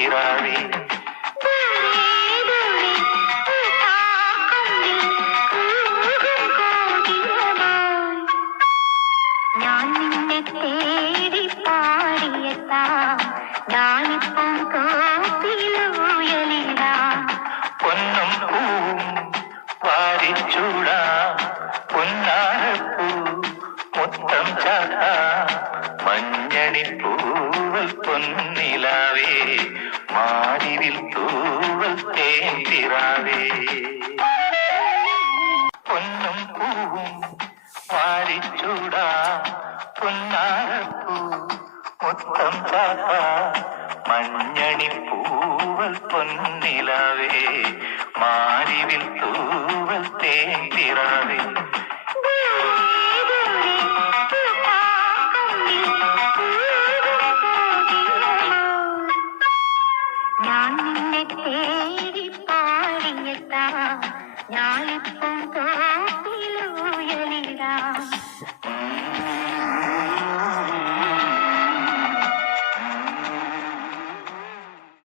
തേന്തിരാവേ ഞാൻ നിന്നെ തേടി പാടിയെത്താം ഞാനിപ്പം കോപ്പിലുയലില്ല പൊന്നും പൂവും വാരിച്ചൂടാ പൊന്നാരപ്പൂ മുത്തം ചാത്ത മഞ്ഞണി പൂവൽ പൊന്നിലാവേ മാരിവിൽ തൂവൽ തേന്തിരാവേ പൊന്നും പൂവും വാരിച്ചൂടാ പൊന്നാരപ്പൂ മുത്തം ചാത്ത മഞ്ഞണി പൂവൽ പൊന്നിലാവേ മാരിവിൽ തൂവൽ തേന്തിരാവേ ഞാൻ നിന്നെ തേടി പാടിയെത്താം ഞാനിപ്പം കോപ്പിലുയലില്ല